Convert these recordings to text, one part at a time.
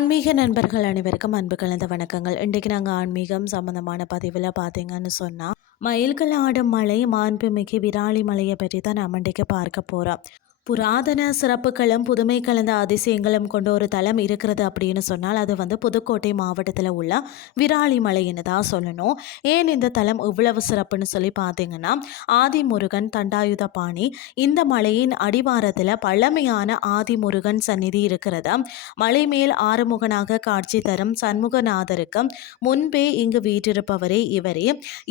ஆன்மீக நண்பர்கள் அனைவருக்கும் அன்பு கலந்த வணக்கங்கள். இன்றைக்கு நாங்கள் ஆன்மீகம் சம்பந்தமான பதிவில் பார்த்தீங்கன்னு சொன்னால் மயில்கள் ஆடும் மலை மாண்புமிகு விராலி மலையை பற்றி தான் நம்ம இன்றைக்கு பார்க்க போகிறோம். புராதன சிறப்புகளும் புதுமை கலந்த அதிசயங்களும் கொண்ட ஒரு தலம் இருக்கிறது அப்படின்னு சொன்னால் அது வந்து புதுக்கோட்டை மாவட்டத்தில் உள்ள விராலிமலைன்னு தான் சொல்லணும். ஏன் இந்த தலம் இவ்வளவு சிறப்புன்னு சொல்லி பார்த்தீங்கன்னா, ஆதிமுருகன் தண்டாயுதபாணி இந்த மலையின் அடிவாரத்தில் பழமையான ஆதிமுருகன் சந்நிதி இருக்கிறது. மலை மேல் ஆறுமுகனாக காட்சி தரும் சண்முகநாதருக்கு முன்பே இங்கு வீற்றிருப்பவரே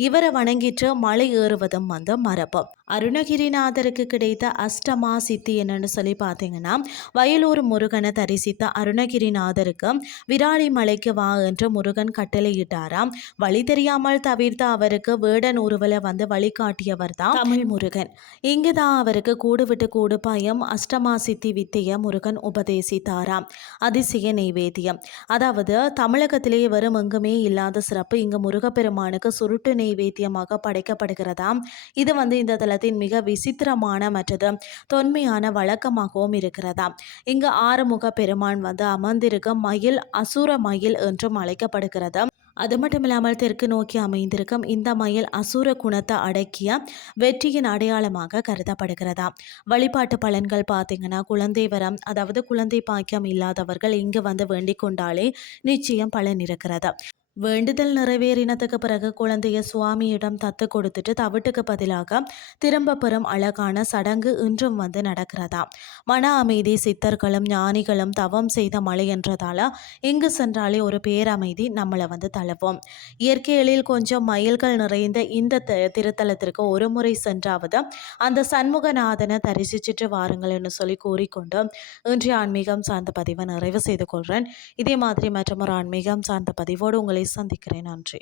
இவரை வணங்கிட்டு மலை ஏறுவதும் வந்து மரபு. அருணகிரிநாதருக்கு கிடைத்த அஷ்டமா சித்தி என்னன்னு சொல்லி பார்த்தீங்கன்னா, வயலூர் முருகனை தரிசித்த அருணகிரிநாதருக்கு விராலி மலைக்கு வா என்று முருகன் கட்டளையிட்டாராம். வழி தெரியாமல் தவிர்த்த அவருக்கு வேடன் உருவலை வந்து வழிகாட்டியவர் தான் தமிழ் முருகன். இங்குதான் அவருக்கு கூடு விட்டு கூடு பயம் அஷ்டமா சித்தி வித்தைய முருகன் உபதேசித்தாராம். அதிசய நெய்வேத்தியம், அதாவது தமிழகத்திலே வரும் எங்குமே இல்லாத சிறப்பு இங்கு முருகப்பெருமானுக்கு சுருட்டு நெய்வேத்தியமாக படைக்கப்படுகிறதாம். இது வந்து இந்த தலத்தின் மிக விசித்திரமான மற்றது தொன்மையான வழக்கமாகவும் இருக்கிறதாம். இங்கு ஆறுமுக பெருமான் வந்து அமர்ந்திருக்க மயில் அசுர மயில் என்றும் அழைக்கப்படுகிறது. அது மட்டும் இல்லாமல் தெற்கு நோக்கி அமைந்திருக்கும் இந்த மயில் அசுர குணத்தை அடக்கிய வெற்றியின் அடையாளமாக கருதப்படுகிறதா. வழிபாட்டு பலன்கள் பார்த்தீங்கன்னா, குழந்தை வரம், அதாவது குழந்தை பாக்கியம் இல்லாதவர்கள் இங்கு வந்து வேண்டிக் கொண்டாலே நிச்சயம் பலன் இருக்கிறது. வேண்டுதல் நிறைவேறினதுக்கு பிறகு குழந்தைய சுவாமியிடம் தத்து கொடுத்துட்டு தவிட்டுக்கு பதிலாக திரும்ப பெறும் அழகான சடங்கு இன்றும் வந்து நடக்கிறதா. மன அமைதி சித்தர்களும் ஞானிகளும் தவம் செய்த மலை என்றதால இங்கு சென்றாலே ஒரு பேரமைதி நம்மளை வந்து தழுவோம். இயற்கையில் கொஞ்சம் மயில்கள் நிறைந்த இந்த திருத்தலத்திற்கு ஒரு முறை சென்றாவது அந்த சண்முகநாதனை தரிசிச்சுட்டு வாருங்கள்னு சொல்லி கூறிக்கொண்டு இன்றைய ஆன்மீகம் சார்ந்த பதிவை நிறைவு செய்து கொள்கிறேன். இதே மாதிரி மற்றொரு ஆன்மீகம் சார்ந்த பதிவோடு உங்களை சந்திக்கிறேன். நன்றி.